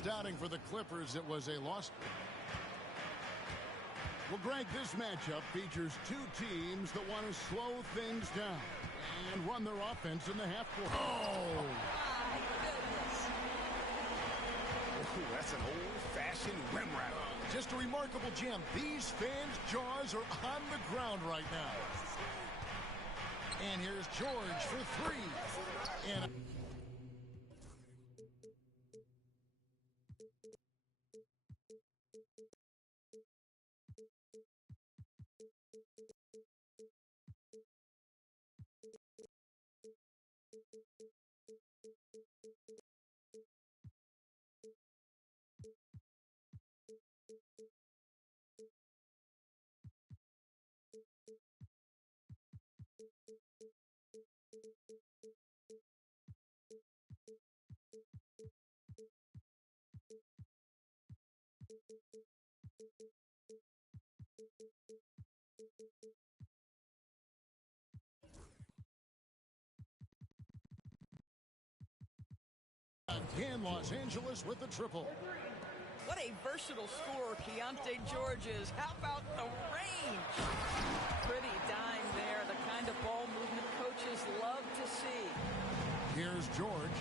first outing for the Clippers, it was a loss. Well, Greg, this matchup features two teams that want to slow things down and run their offense in the half court. Oh! My goodness. Ooh, that's an old-fashioned rim wrap. Just a remarkable gem. These fans' jaws are on the ground right now. And here's George for three. And again, Los Angeles with the triple. What a versatile scorer Keontae George is. How about the range? Pretty dime there. The kind of ball movement coaches love to see. Here's George.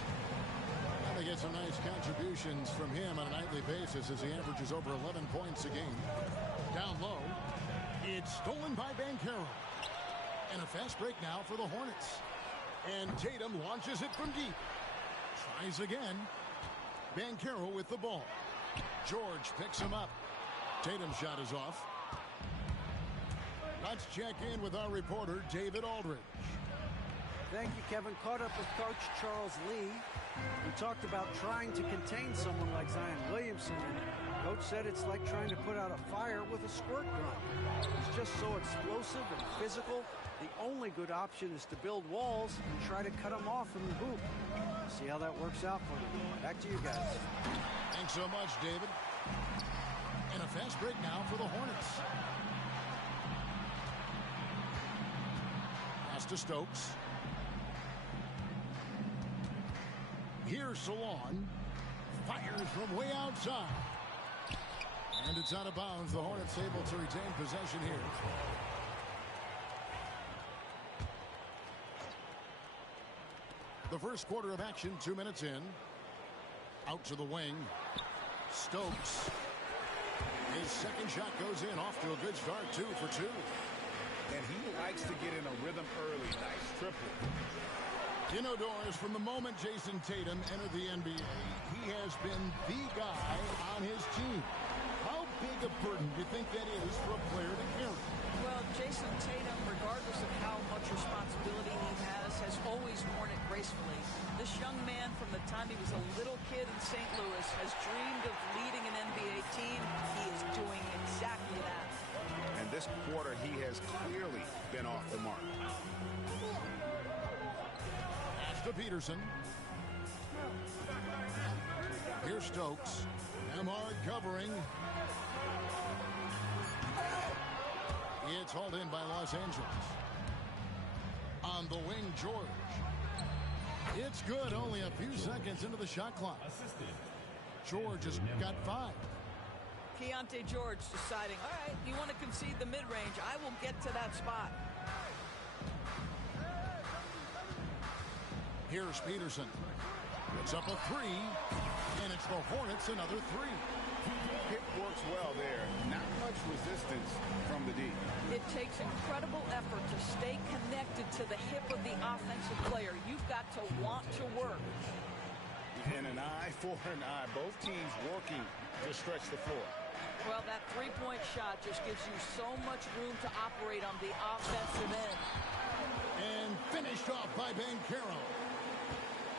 And they get some nice contributions from him on a nightly basis as he averages over 11 points a game. Down low. It's stolen by Banchero. And a fast break now for the Hornets. And Tatum launches it from deep. Tries again. Banchero with the ball. George picks him up. Tatum's shot is off. Let's check in with our reporter, David Aldridge. Thank you, Kevin. Caught up with Coach Charles Lee. We talked about trying to contain someone like Zion Williamson. And Coach said it's like trying to put out a fire with a squirt gun. He's just so explosive and physical. The only good option is to build walls and try to cut him off from the hoop. See how that works out for you. Back to you guys. Thanks so much, David. And a fast break now for the Hornets. Pass to Stokes. Here's Salon. Fires from way outside. And it's out of bounds. The Hornets able to retain possession here. The first quarter of action, 2 minutes in. Out to the wing. Stokes. His second shot goes in, off to a good start, 2 for 2. And he likes to get in a rhythm early. Nice triple. You know, Doris, from the moment Jason Tatum entered the NBA, he has been the guy on his team. How big a burden do you think that is for a player to carry? Well, Jason Tatum, regardless of how much responsibility he has always worn it gracefully. This young man, from the time he was a little kid in St. Louis, has dreamed of leading an NBA team. He is doing exactly that. And this quarter, he has clearly been off the mark. Pass to Peterson. Here's Stokes. Amard covering. It's hauled in by Los Angeles. On the wing, George. It's good. Only a few seconds into the shot clock. George has got 5. Keontae George deciding, all right, you want to concede the mid-range. I will get to that spot. Here's Peterson. Puts up a 3. And it's the Hornets another 3. Hip works well there. Not much resistance from the D. It takes incredible effort to stay connected to the hip of the offensive player. You've got to want to work. And an eye for an eye. Both teams working to stretch the floor. Well, that three-point shot just gives you so much room to operate on the offensive end. And finished off by Banchero.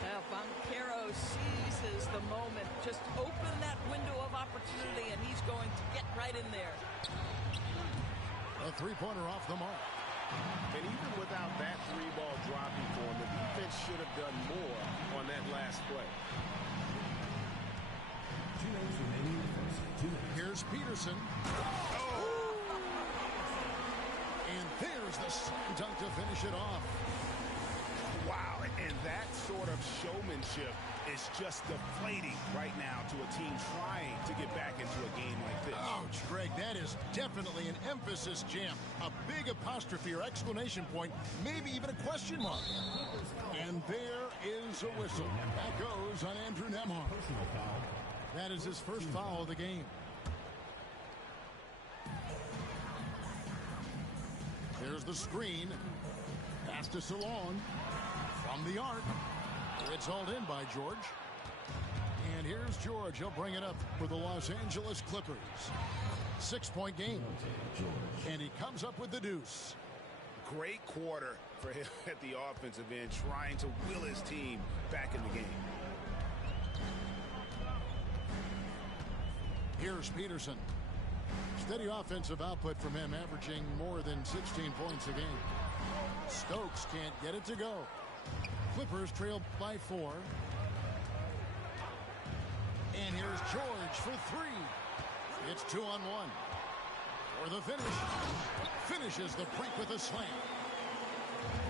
Now, Banchero seizes the moment. Just open that window of opportunity, and he's going to get right in there. A three-pointer off the mark. And even without that 3-ball dropping for him, the defense should have done more on that last play. Here's Peterson. Oh! And there's the slam dunk to finish it off. Wow, And that sort of showmanship is just deflating right now to a team trying to get back into a game like this. Ouch, Greg, that is definitely an emphasis jam. A big apostrophe or exclamation point, maybe even a question mark. And there is a whistle. That goes on Andrew Nembhard. That is his first foul of the game. There's the screen. Pass to Salon. From the arc. It's hauled in by George. And here's George. He'll bring it up for the Los Angeles Clippers. 6-point game. And he comes up with the deuce. Great quarter for him at the offensive end, trying to will his team back in the game. Here's Peterson. Steady offensive output from him, averaging more than 16 points a game. Stokes can't get it to go. Clippers trail by 4. And here's George for 3. It's 2-on-1. For the finish. Finishes the break with a slam.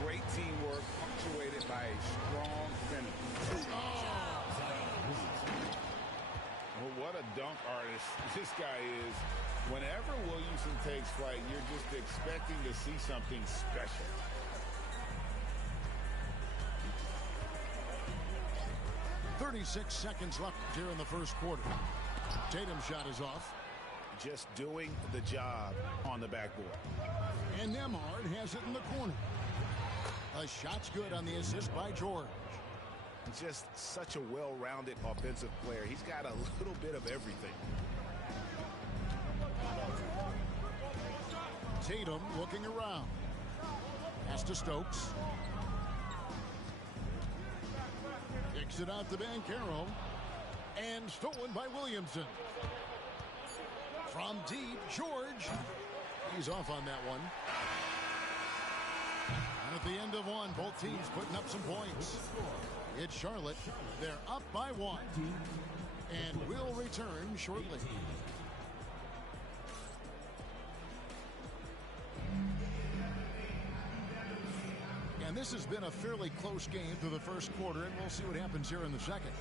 Great teamwork punctuated by a strong finish. Well, what a dunk artist this guy is. Whenever Williamson takes flight, you're just expecting to see something special. .36 seconds left here in the first quarter. Tatum's shot is off. Just doing the job on the backboard. And Nembhard has it in the corner. A shot's good on the assist by George. Just such a well-rounded offensive player. He's got a little bit of everything. Tatum looking around. Pass to Stokes. Kicks it out to Banchero. And stolen by Williamson. From deep, George. He's off on that one. And at the end of one, both teams putting up some points. It's Charlotte. They're up by 1. And will return shortly. And this has been a fairly close game through the first quarter, and we'll see what happens here in the second.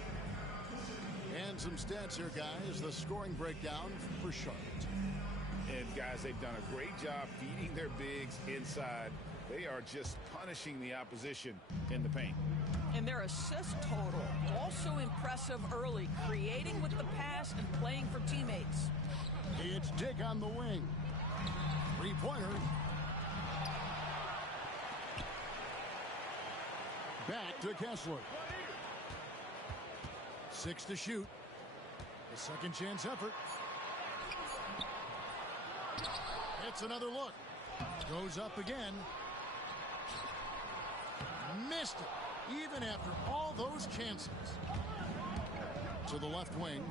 And some stats here, guys. The scoring breakdown for Charlotte. And, guys, they've done a great job feeding their bigs inside. They are just punishing the opposition in the paint. And their assist total, also impressive early, creating with the pass and playing for teammates. It's Dick on the wing. Three-pointer. Back to Kessler. 6 to shoot. A second chance effort. It's another look. Goes up again. Missed it, even after all those chances. To the left wing.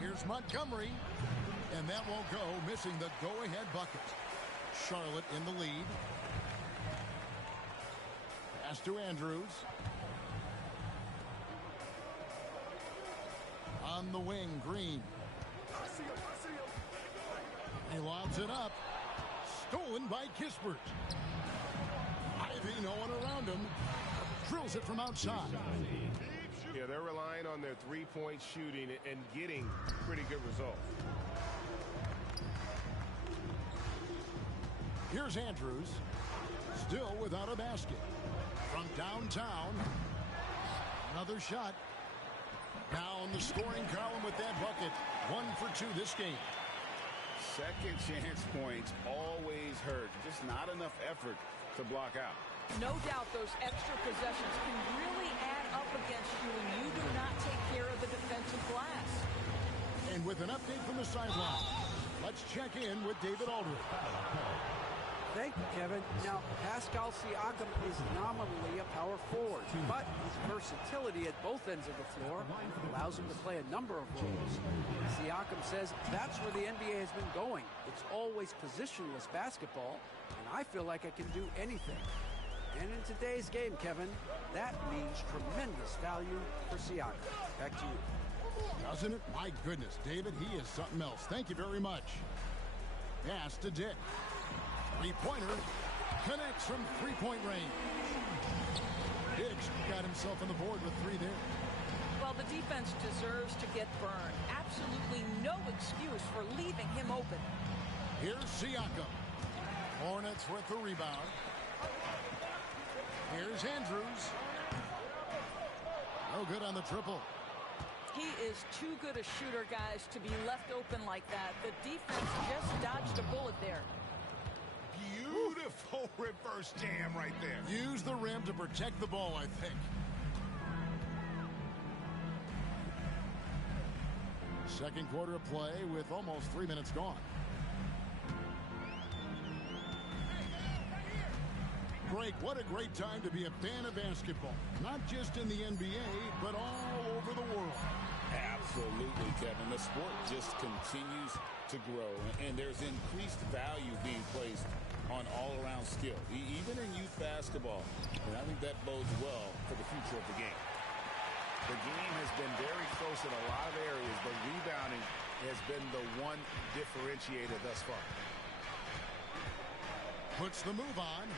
Here's Montgomery. And that won't go, missing the go-ahead bucket. Charlotte in the lead. Pass to Andrews. On the wing, Green. He lobs it up. Stolen by Kispert. Ivy, no one around him. Drills it from outside. Yeah, they're relying on their three-point shooting and getting pretty good results. Here's Andrews. Still without a basket. From downtown. Another shot. Now in the scoring column with that bucket. 1 for 2 this game. Second chance points always hurt. Just not enough effort to block out. No doubt those extra possessions can really add up against you when you do not take care of the defensive glass. And with an update from the sideline, let's check in with David Aldridge. Thank you, Kevin. Now, Pascal Siakam is nominally a power forward, but his versatility at both ends of the floor allows him to play a number of roles. Siakam says that's where the NBA has been going. It's always positionless basketball, and I feel like I can do anything. And in today's game, Kevin, that means tremendous value for Siakam. Back to you. Doesn't it? My goodness, David, he is something else. Thank you very much. Pass to Dick. Three-pointer connects from three-point range. Hicks got himself on the board with 3 there. Well, the defense deserves to get burned. Absolutely no excuse for leaving him open. Here's Siakam. Hornets with the rebound. Here's Andrews. No good on the triple. He is too good a shooter, guys, to be left open like that. The defense just dodged a bullet there. Beautiful reverse jam right there. Use the rim to protect the ball, I think. Second quarter of play with almost 3 minutes gone. Greg, what a great time to be a fan of basketball. Not just in the NBA, but all over the world. Absolutely, Kevin. The sport just continues to grow, and there's increased value being placed on all-around skill, even in youth basketball. And I think that bodes well for the future of the game. The game has been very close in a lot of areas, but rebounding has been the one differentiator thus far. Puts the move on,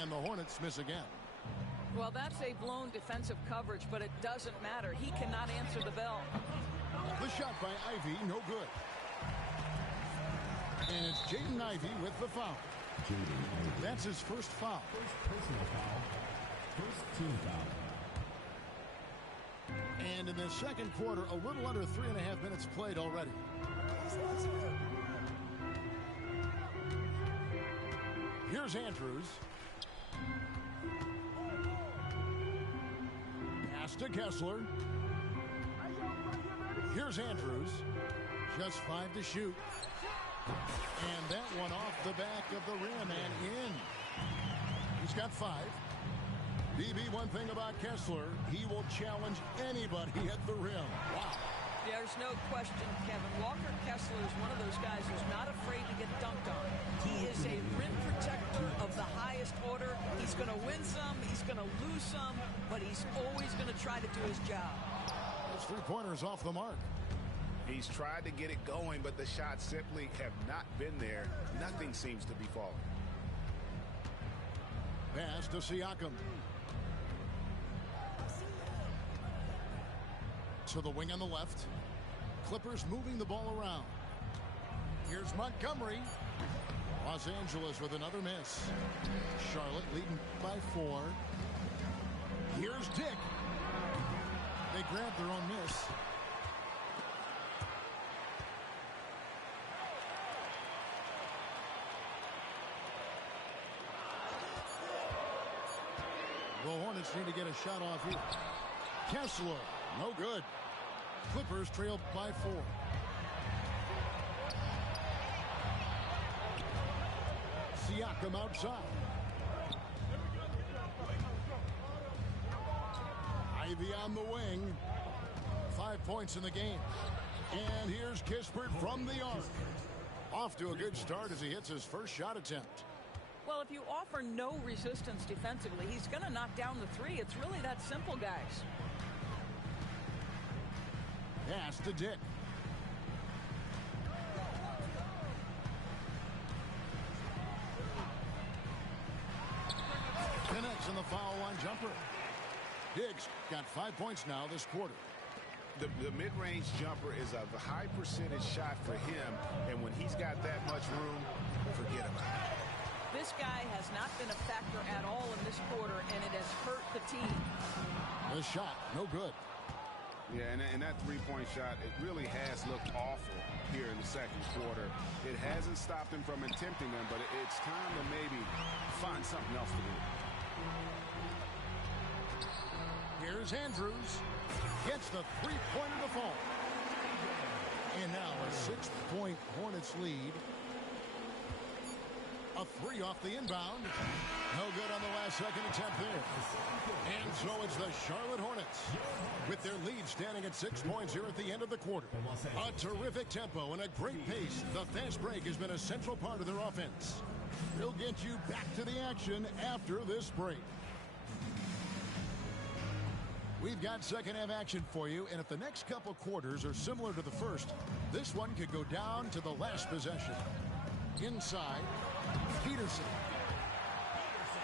and the Hornets miss again. Well, that's a blown defensive coverage, but it doesn't matter. He cannot answer the bell. The shot by Ivy, no good. And it's Jaden Ivey with the foul. That's his first foul. First personal foul. First team foul. And in the second quarter, a little under 3.5 minutes played already. Here's Andrews. Pass to Kessler. Here's Andrews. Just 5 to shoot. And that one off the back of the rim and in. He's got 5. BB, one thing about Kessler, he will challenge anybody at the rim. Wow. There's no question, Kevin. Walker Kessler is one of those guys who's not afraid to get dunked on. He is a rim protector of the highest order. He's going to win some, he's going to lose some, but he's always going to try to do his job. Those 3-pointers off the mark. He's tried to get it going, but the shots simply have not been there. Nothing seems to be falling. Pass to Siakam. To the wing on the left. Clippers moving the ball around. Here's Montgomery. Los Angeles with another miss. Charlotte leading by 4. Here's Dick. They grabbed their own miss. The Hornets need to get a shot off here. Kessler, no good. Clippers trailed by 4. Siakam outside. Ivy on the wing. 5 points in the game. And here's Kispert from the arc. Off to a good start as he hits his first shot attempt. Well, if you offer no resistance defensively, he's going to knock down the 3. It's really that simple, guys. Pass to Dick. Connects on the foul line jumper. Hicks got 5 points now this quarter. The mid-range jumper is a high percentage shot for him, and when he's got that much room, forget about it. This guy has not been a factor at all in this quarter, and it has hurt the team. The shot, no good. Yeah, and that three-point shot, it really has looked awful here in the second quarter. It hasn't stopped him from attempting them, but it's time to maybe find something else to do. Here's Andrews. Gets the three-pointer to fall. And now a 6-point Hornets lead. A 3 off the inbound. No good on the last second attempt there. And so it's the Charlotte Hornets with their lead standing at 6 points here at the end of the quarter. A terrific tempo and a great pace. The fast break has been a central part of their offense. We'll get you back to the action after this break. We've got second half action for you, and if the next couple quarters are similar to the first, this one could go down to the last possession. Inside, Peterson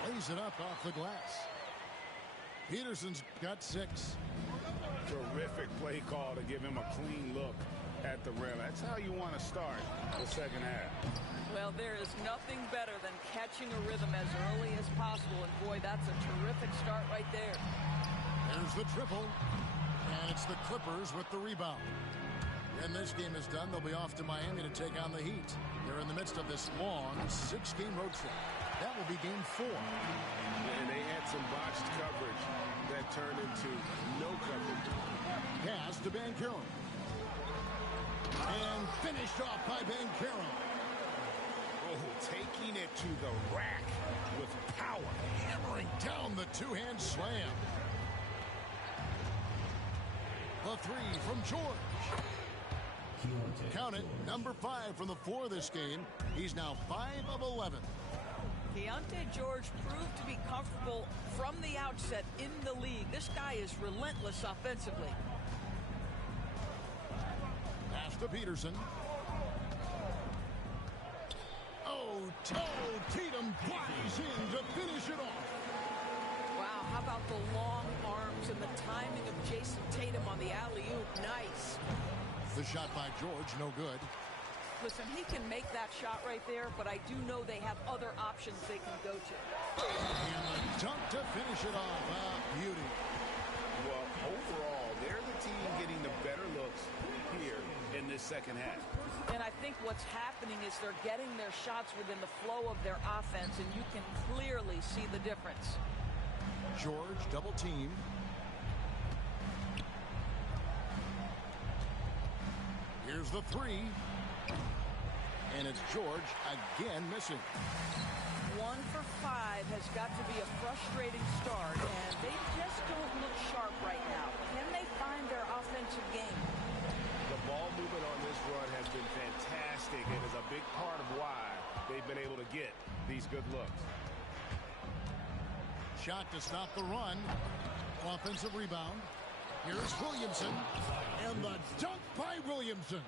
lays it up off the glass. Peterson's got 6. Terrific play call to give him a clean look at the rim. That's how you want to start the second half. Well, there is nothing better than catching a rhythm as early as possible. And, boy, that's a terrific start right there. There's the triple. And it's the Clippers with the rebound. When this game is done, they'll be off to Miami to take on the Heat. They're in the midst of this long 6-game road trip. That will be game 4. And they had some botched coverage that turned into no coverage. Pass to Banchero. And finished off by Banchero. Oh, taking it to the rack with power. Hammering down the two-hand slam. The 3 from George. Count it, number 5 from the 4 this game. He's now 5 of 11. Keontae George proved to be comfortable from the outset in the league. This guy is relentless offensively. Pass to Peterson. Oh, Tatum flies in to finish it off. Wow, how about the long arms and the timing of Jason Tatum on the alley-oop? Nice. The shot by George, no good. Listen, he can make that shot right there, but I do know they have other options they can go to. And the dunk to finish it off. Beauty. Well, overall, they're the team getting the better looks here in this second half. And I think what's happening is they're getting their shots within the flow of their offense, and you can clearly see the difference. George double team. Here's the 3. And it's George again missing. 1 for 5 has got to be a frustrating start, and they just don't look sharp right now. Can they find their offensive game? The ball movement on this run has been fantastic and is a big part of why they've been able to get these good looks. Shot to stop the run. Offensive rebound. Here's Williamson. And the dunk by Williamson.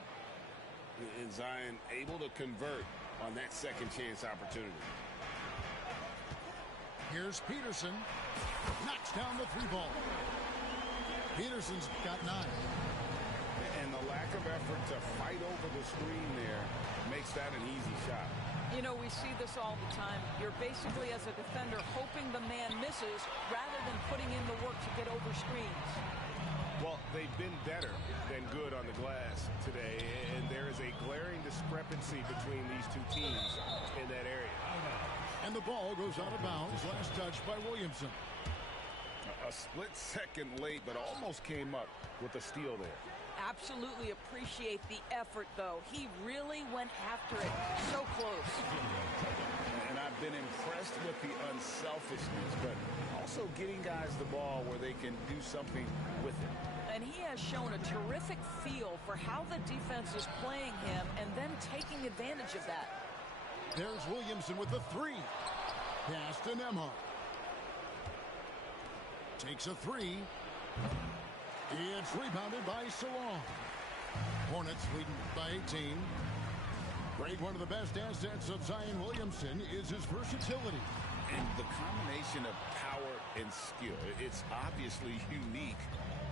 And Zion able to convert on that second chance opportunity. Here's Peterson. Knocks down the 3 ball. Peterson's got 9. And the lack of effort to fight over the screen there makes that an easy shot. You know, we see this all the time. You're basically, as a defender, hoping the man misses rather than putting in the work to get over screens. Well, they've been better than good on the glass today, and there is a glaring discrepancy between these two teams in that area. And the ball goes out of bounds. Last touch by Williamson. A split second late, but almost came up with a steal there. Absolutely appreciate the effort, though. He really went after it. So close. And I've been impressed with the unselfishness, but also getting guys the ball where they can do something with it. And he has shown a terrific feel for how the defense is playing him and then taking advantage of that. There's Williamson with the 3. Pass to Nembhard. Takes a 3. It's rebounded by Salon. Hornets leading by 18. Grade, one of the best assets of Zion Williamson is his versatility. And the combination of power and skill, it's obviously unique.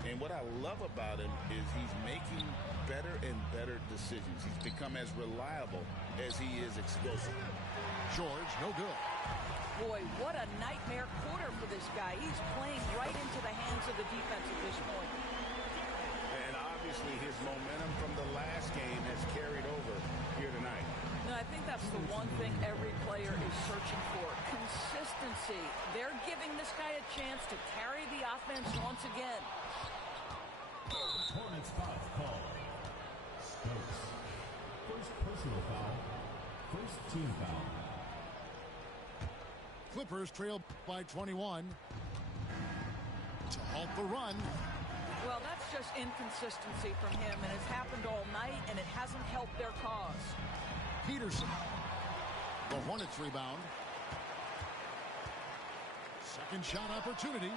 And what I love about him is he's making better and better decisions. He's become as reliable as he is explosive. George, no good. Boy, what a nightmare quarter for this guy. He's playing right into the hands of the defense at this point. And obviously his momentum from the last game has carried over here tonight. And I think that's the one thing every player is searching for. Consistency. They're giving this guy a chance to carry the offense once again. Hornets foul call. Stokes. First personal foul. First team foul. Clippers trail by 21. To halt the run. Well, that's just inconsistency from him, and it's happened all night, and it hasn't helped their cause. Peterson. The Hornets rebound. Second shot opportunity.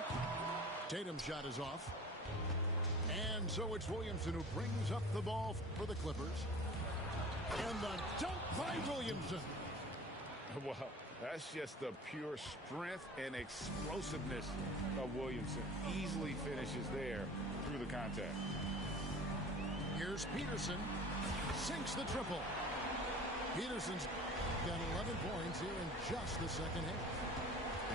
Tatum's shot is off. And so it's Williamson who brings up the ball for the Clippers. And the dunk by Williamson. Well, That's just the pure strength and explosiveness of Williamson. Easily finishes there through the contact. Here's Peterson. Sinks the triple. Peterson's got 11 points here in just the second half.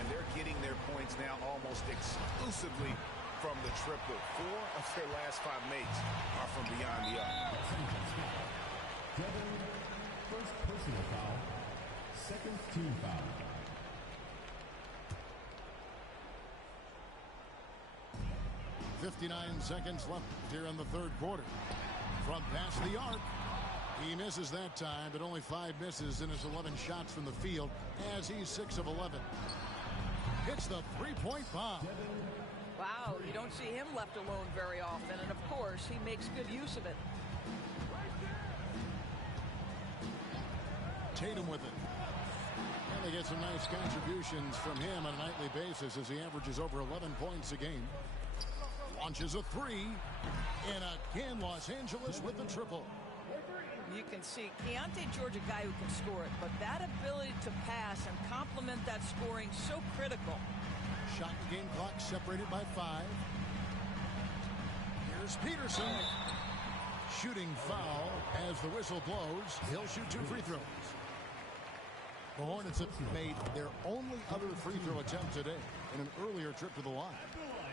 And they're getting their points now almost exclusively from the triple. 4 of their last 5 makes are from beyond the arc. First personal foul. Second team foul. .59 seconds left here in the third quarter. From past the arc. He misses that time, but only 5 misses in his 11 shots from the field as he's 6 of 11. Hits the three-point bomb. Wow, you don't see him left alone very often, and of course, he makes good use of it. Tatum with it. And they get some nice contributions from him on a nightly basis as he averages over 11 points a game. Launches a 3, and again Los Angeles with the triple. You can see Keontae George, a guy who can score it, but that ability to pass and complement that scoring so critical. Shot and game clock separated by 5. Here's Peterson. Shooting foul as the whistle blows. He'll shoot 2 free throws. The Hornets have made their only other free throw attempt today in an earlier trip to the line.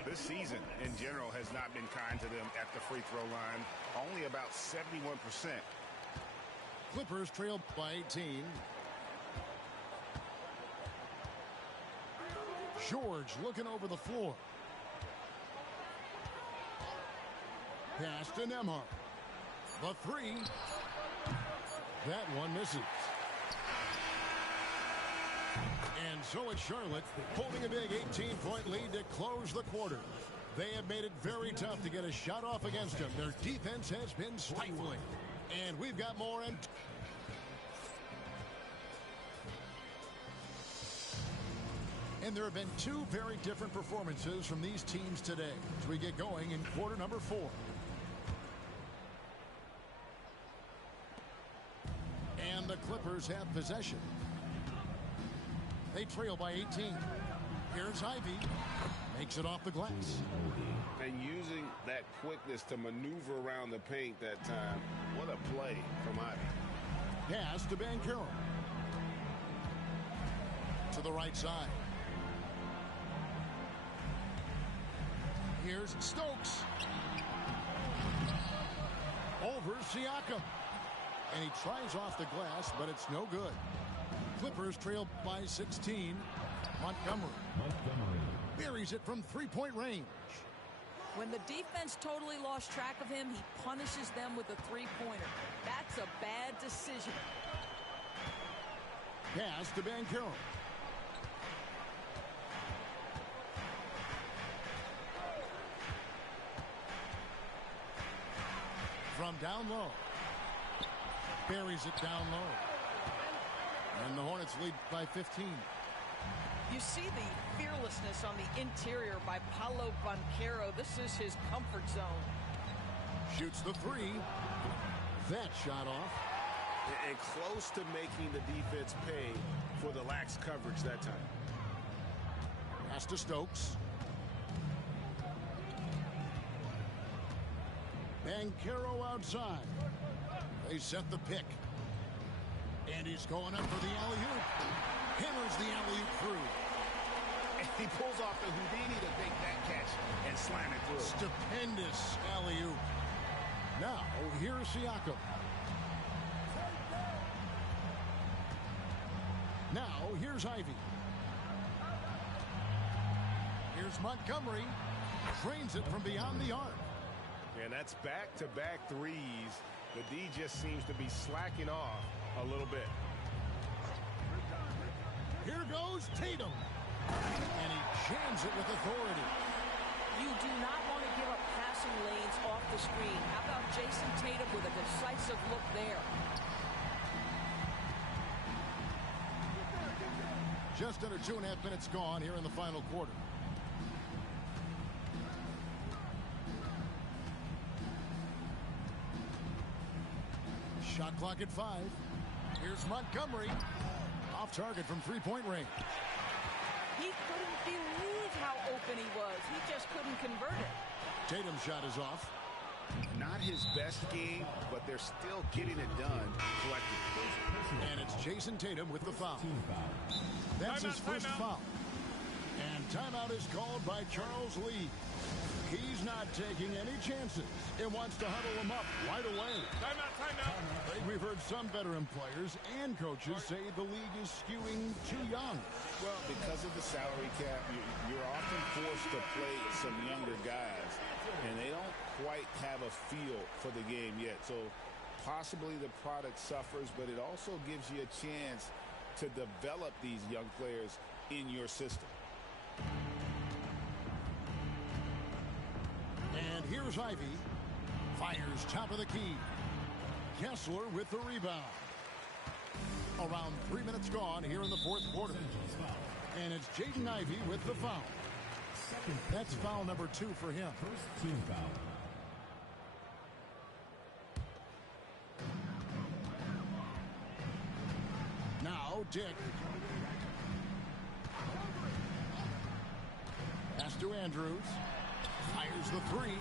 This season, in general, has not been kind to them at the free throw line. Only about 71%. Clippers trail by 18. George looking over the floor. Pass to Nembhard. The 3. That one misses. And so it's Charlotte holding a big 18-point lead to close the quarter. They have made it very tough to get a shot off against them. Their defense has been stifling. And we've got more. And there have been 2 very different performances from these teams today as we get going in quarter number 4. And the Clippers have possession. They trail by 18. Here's Ivy. Makes it off the glass. And using that quickness to maneuver around the paint that time. What a play from Ivy. Pass to Banchero. To the right side. Here's Stokes. Over Siakam. And he tries off the glass, but it's no good. Clippers trail by 16. Montgomery buries it from 3-point range. When the defense totally lost track of him, he punishes them with a 3-pointer. That's a bad decision. Pass to Banchero. From down low. Buries it down low. And the Hornets lead by 15. You see the fearlessness on the interior by Paolo Banchero. This is his comfort zone. Shoots the 3. That shot off. And close to making the defense pay for the lax coverage that time. Pass to Stokes. Banchero outside. They set the pick. And he's going up for the alley-oop. Hammers the alley-oop through. And he pulls off the Houdini to make that catch and slam it through. Stupendous alley-oop. Now, here's Siakam. Now, here's Ivy. Here's Montgomery. Drains it from beyond the arc. And that's back-to-back threes. The D just seems to be slacking off a little bit. Here goes Tatum. And he jams it with authority. You do not want to give up passing lanes off the screen. How about Jason Tatum with a decisive look there? Just under 2.5 minutes gone here in the final quarter. Shot clock at 5. Here's Montgomery. Off target from three-point range. He couldn't believe how open he was. He just couldn't convert it. Tatum's shot is off. Not his best game, but they're still getting it done collectively. And it's Jason Tatum with the foul. That's his first foul. And timeout is called by Charles Lee. He's not taking any chances and wants to huddle him up right away. Timeout. I think we've heard some veteran players and coaches say the league is skewing too young. Well, because of the salary cap, you're often forced to play some younger guys, and they don't quite have a feel for the game yet. So possibly the product suffers, but it also gives you a chance to develop these young players in your system. And here's Ivy. Fires top of the key. Kessler with the rebound. Around 3 minutes gone here in the fourth quarter. And it's Jaden Ivey with the foul. That's foul number 2 for him. First team foul. Now Dick. Pass to Andrews. Fires the three.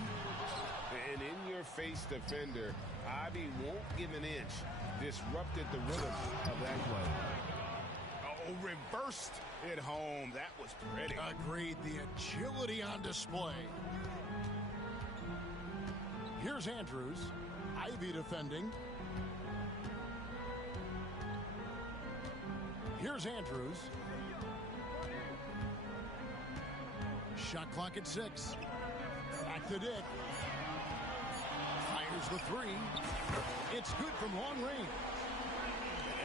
An in-your-face defender. Ivy won't give an inch. Disrupted the rhythm of that play. Oh, reversed it home. That was pretty. Agreed. The agility on display. Here's Andrews. Ivy defending. Here's Andrews. Shot clock at 6. Back to Dick. Fires the three. It's good from long range.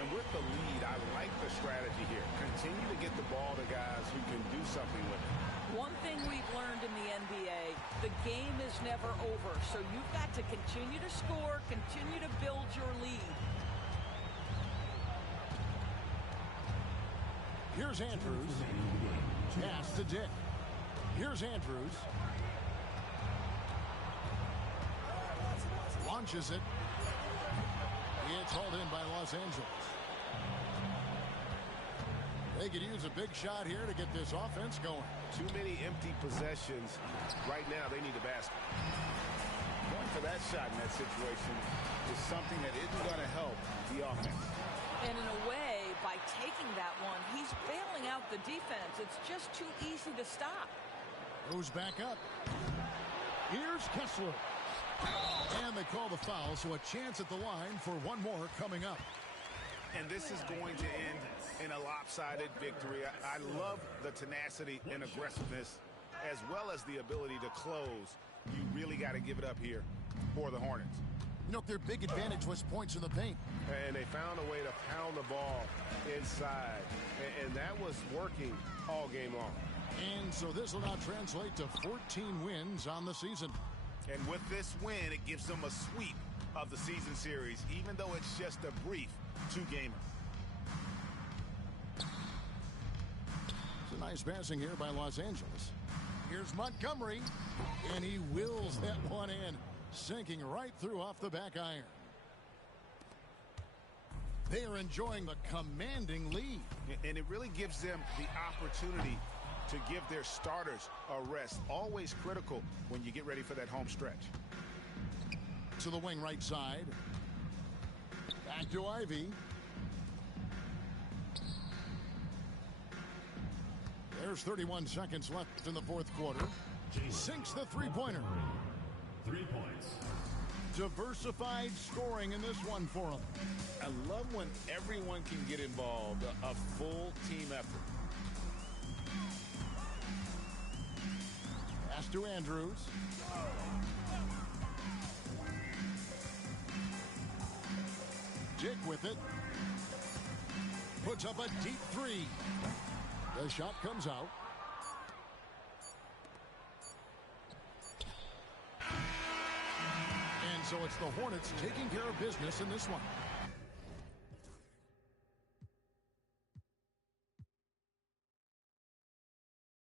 And with the lead, I like the strategy here. Continue to get the ball to guys who can do something with it. One thing we've learned in the NBA, the game is never over. So you've got to continue to score, continue to build your lead. Here's Andrews. Pass to Dick. Here's Andrews. Launches it. It's hauled in by Los Angeles. They could use a big shot here to get this offense going. Too many empty possessions. Right now, they need a basket. Going for that shot in that situation is something that isn't going to help the offense. And in a way, by taking that one, he's bailing out the defense. It's just too easy to stop. Goes back up. Here's Kessler. And they call the foul, so a chance at the line for one more coming up. And this is going to end in a lopsided victory. I love the tenacity and aggressiveness, as well as the ability to close. You really got to give it up here for the Hornets. You know, their big advantage was points in the paint. And they found a way to pound the ball inside. And that was working all game long. And so this will now translate to 14 wins on the season. And with this win, it gives them a sweep of the season series, even though it's just a brief 2-gamer. It's a nice passing here by Los Angeles. Here's Montgomery, and he wills that one in, sinking right through off the back iron. They are enjoying the commanding lead. And it really gives them the opportunity to give their starters a rest. Always critical when you get ready for that home stretch. To the wing right side. Back to Ivy. There's 31 seconds left in the fourth quarter. Sinks the three-pointer. 3 points. Diversified scoring in this one for him. I love when everyone can get involved, a full team effort. Pass to Andrews. Dick with it. Puts up a deep three. The shot comes out. And so it's the Hornets taking care of business in this one.